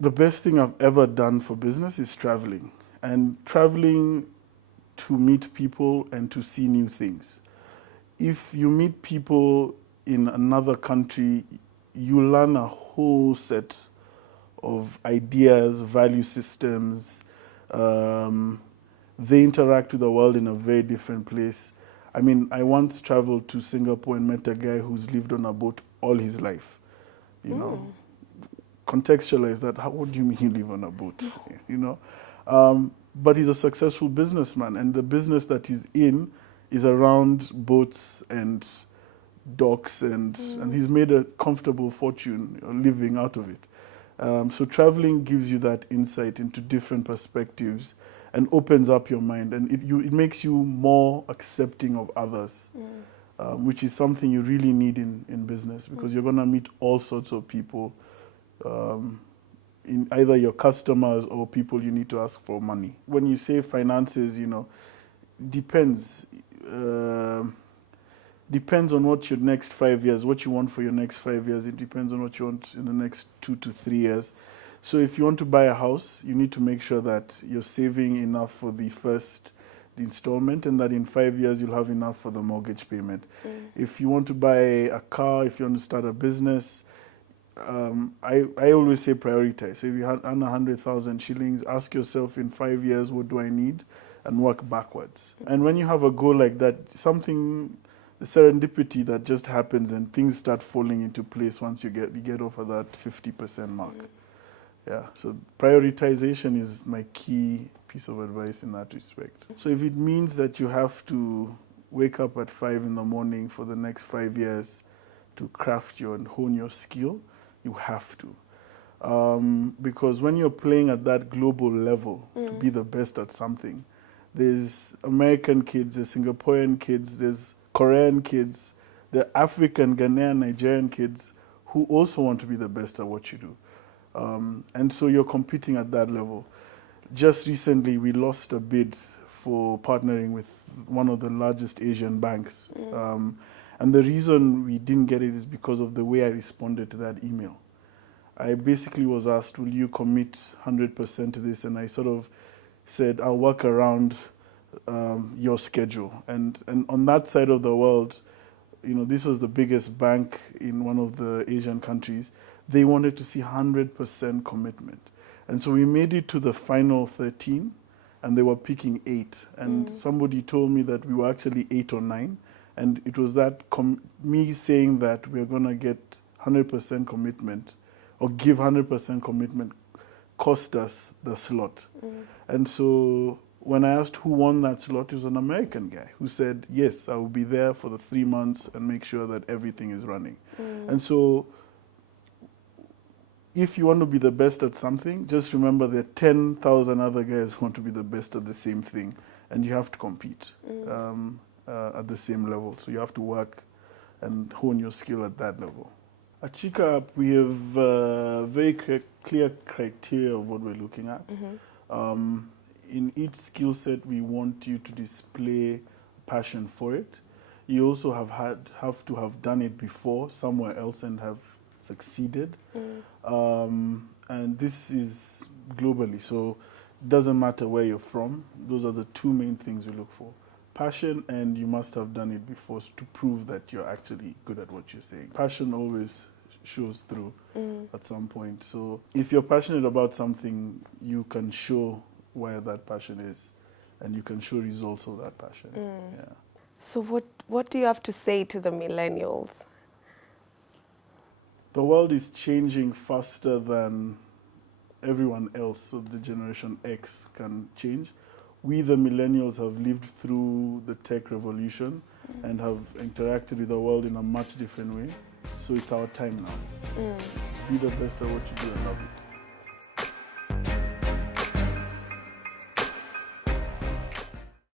The best thing I've ever done for business is traveling. And traveling to meet people and to see new things. If you meet people in another country, you learn a whole set of ideas, value systems. They interact with the world in a very different place. I mean, I once traveled to Singapore and met a guy who's lived on a boat all his life. You know, contextualize that. What do you mean you live on a boat? You know, but he's a successful businessman, and the business that he's in is around boats and docks, and he's made a comfortable fortune living out of it. So traveling gives you that insight into different perspectives and opens up your mind, and it makes you more accepting of others, which is something you really need in business, because you're going to meet all sorts of people, in either your customers or people you need to ask for money. When you say finances, you know, depends. Depends on what your next 5 years, what you want for your next 5 years. It depends on what you want in the next 2 to 3 years. So if you want to buy a house, you need to make sure that you're saving enough for the first installment, and that in 5 years you'll have enough for the mortgage payment. If you want to buy a car, if you want to start a business, I always say prioritize. So if you had 100,000 shillings, ask yourself in 5 years, what do I need? And work backwards. And when you have a goal like that, the serendipity that just happens and things start falling into place once you get over that 50% mark. Yeah, so prioritization is my key piece of advice in that respect. So if it means that you have to wake up at 5 in the morning for the next 5 years to craft and hone your skill, you have to. Because when you're playing at that global level to be the best at something, there's American kids, there's Singaporean kids, there's Korean kids, there are African, Ghanaian, Nigerian kids who also want to be the best at what you do. And so you're competing at that level. Just recently, we lost a bid for partnering with one of the largest Asian banks. And the reason we didn't get it is because of the way I responded to that email. I basically was asked, will you commit 100% to this? And I sort of said, I'll work around your schedule. And on that side of the world, you know, this was the biggest bank in one of the Asian countries. They wanted to see 100% commitment. And so we made it to the final 13, and they were picking 8. And somebody told me that we were actually 8 or 9. And it was that me saying that we're going to get 100% commitment, or give 100% commitment, cost us the slot. And so when I asked who won that slot, it was an American guy who said, yes, I will be there for the 3 months and make sure that everything is running. And so if you want to be the best at something, just remember there are 10,000 other guys who want to be the best at the same thing, and you have to compete at the same level. So you have to work and hone your skill at that level. At Chika, we have very clear criteria of what we're looking at. In each skill set, we want you to display passion for it. You also have to have done it before somewhere else and have succeeded. And this is globally, so it doesn't matter where you're from. Those are the 2 main things we look for. Passion, and you must have done it before to prove that you're actually good at what you're saying. Passion always shows through at some point. So if you're passionate about something, you can show where that passion is, and you can show results of that passion. Yeah. So what do you have to say to the millennials? The world is changing faster than everyone else, so the Generation X can change. We, the millennials, have lived through the tech revolution and have interacted with the world in a much different way. So it's our time now. Be the best at what you do and love it.